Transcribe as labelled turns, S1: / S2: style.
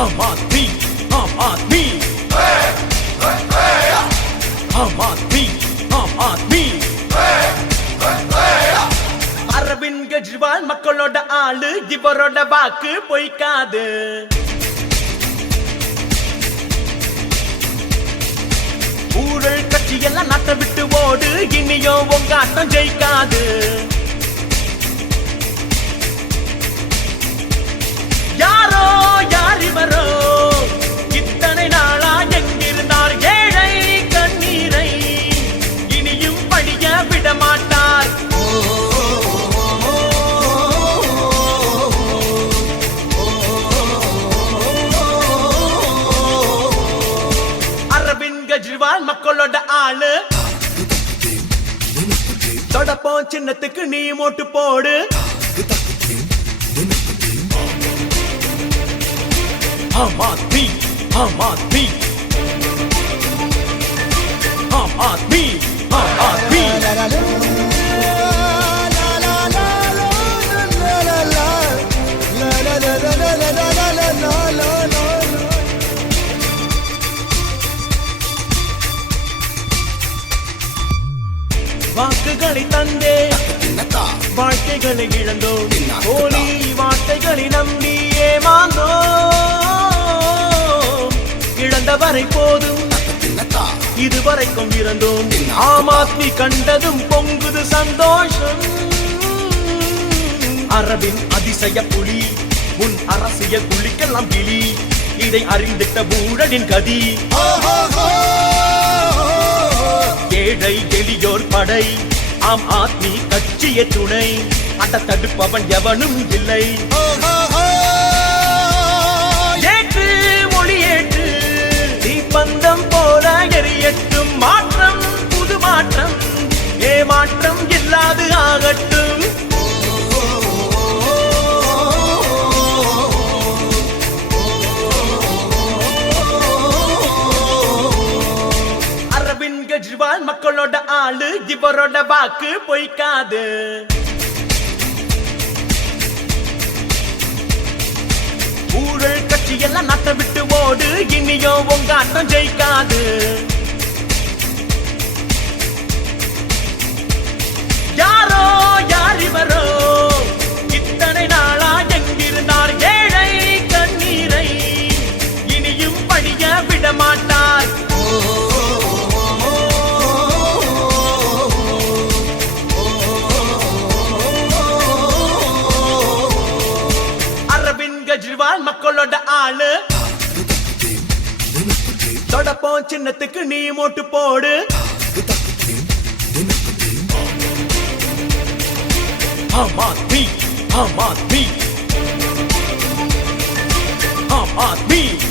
S1: ஆம் ஆத்மி ஆம் ஆத்மி ஆம் ஆத்மி ஆம் ஆத்மி அரவிந்த் கெஜ்ரிவால் மக்களோட ஆளு இவரோட வாக்கு பொய்க்காது. ஊழல் கட்சி எல்லாம் நாட்டை விட்டு ஓடு இனியோ உங்க ஆட்டம் ஜெயிக்காது. தொடப்போம் சின்னத்துக்கு நீ மோட்டு போடு. ஆம் ஆத்மி ஆம் ஆத்மி. வாக்குகளை தந்தே. வாழ்க்கைகளை இழந்தோம். போலி வார்த்தைகளை நம்பி ஏமாந்தோம். இழந்தவரை போதும். இதுவரைக்கும் இறந்தோம். ஆம் ஆத்மி கண்டதும் பொங்குது சந்தோஷம். அரபின் அதிசய புலி உன் அரசியல் புலிக்கெல்லாம் கிளி. இதை அறிந்திட்ட ஊழலின் கதி. ஏழை எளியோர் படை. ஆம் ஆத்மி கட்சிய துணை. அட தடுப்பவன் எவனும் இல்லை. ஏற்று மொழியேற்று தீப்பந்தம் போல எரியட்டும். மாற்றம் புது மாற்றம். ஏமாற்றம் இல்லாது ஆகட்டும். கெஜ்ரிவால் மக்களோட ஆளு இவரோட வாக்கு பொய்க்காது. ஊழல் கட்சி எல்லாம் நட்ட விட்டு ஓடு இனியோ உங்க ஆட்டம் ஜெயிக்காது. அரவிந்த் மக்களோட ஆளு. தொடப்போம் சின்னத்துக்கு நீ மோட்டு போடு. ஆம் ஆத்மி ஆம் ஆத்மி ஆம் ஆத்மி. ஆம் ஆத்மி.